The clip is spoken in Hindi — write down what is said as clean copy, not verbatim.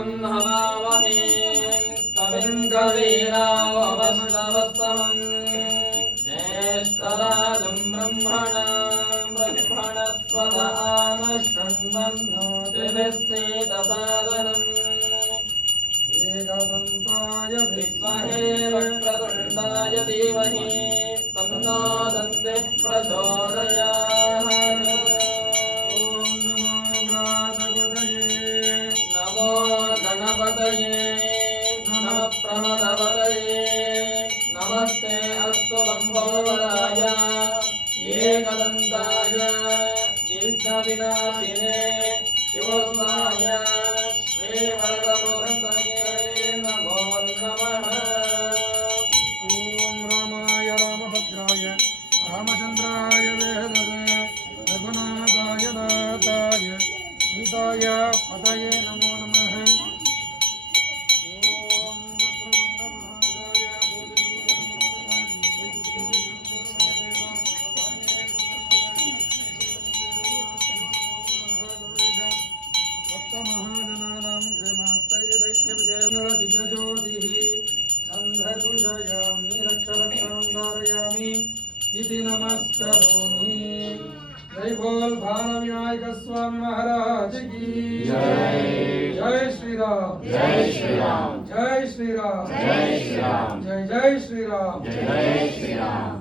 हवामहे कविं कवीनामस्तवस्तमम् ज्येष्ठराजं ब्रह्मणस्पदानशृण्वन्नोतिभिस्सेदसादनम् एकदन्ताय विद्महे वक्रतुण्डाय धीमहि तन्नो दन्तिः प्रचोदयात्। नमो गणपतये नमः प्रमदपतये नमस्ते अस्तु लम्बोदराय एकदन्ताय विघ्नविनाशिने शिवोत्साय श्रीवरदमूर्तये नमो नमः। ॐ रामाय रामभद्राय रामचन्द्राय वेदसे रघुनाथाय नाथाय सीताय पतये नमो नमः। संधरुषयामि रक्षरक्षां धारयामि इति नमस्करोमि। जय बोल भानविनायक स्वामी महाराज की जय। जय श्री राम जय श्री राम जय श्री राम जय श्री राम जय जय श्री राम जय श्री राम।